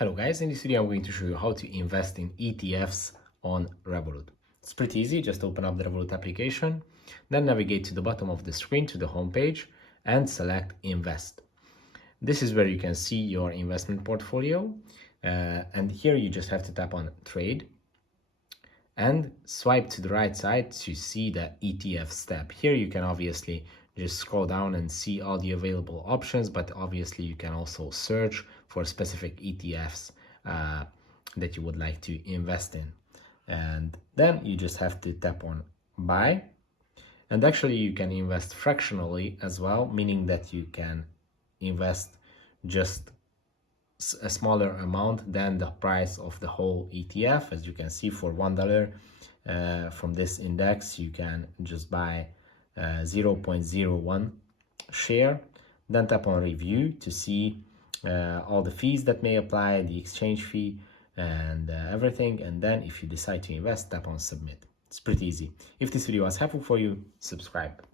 Hello guys, in this video I'm going to show you how to invest in ETFs on Revolut. It's pretty easy, just open up the Revolut application, then navigate to the bottom of the screen to the home page and select Invest. This is where you can see your investment portfolio and here you just have to tap on Trade and swipe to the right side to see the ETFs tab. Here you can obviously just scroll down and see all the available options, but obviously you can also search for specific ETFs that you would like to invest in. And then you just have to tap on buy. And actually you can invest fractionally as well, meaning that you can invest just a smaller amount than the price of the whole ETF. As you can see, for $1 from this index, you can just buy 0.01 share. Then tap on review to see all the fees that may apply, the exchange fee and everything. And then if you decide to invest, tap on submit. It's pretty easy. If this video was helpful for you, subscribe.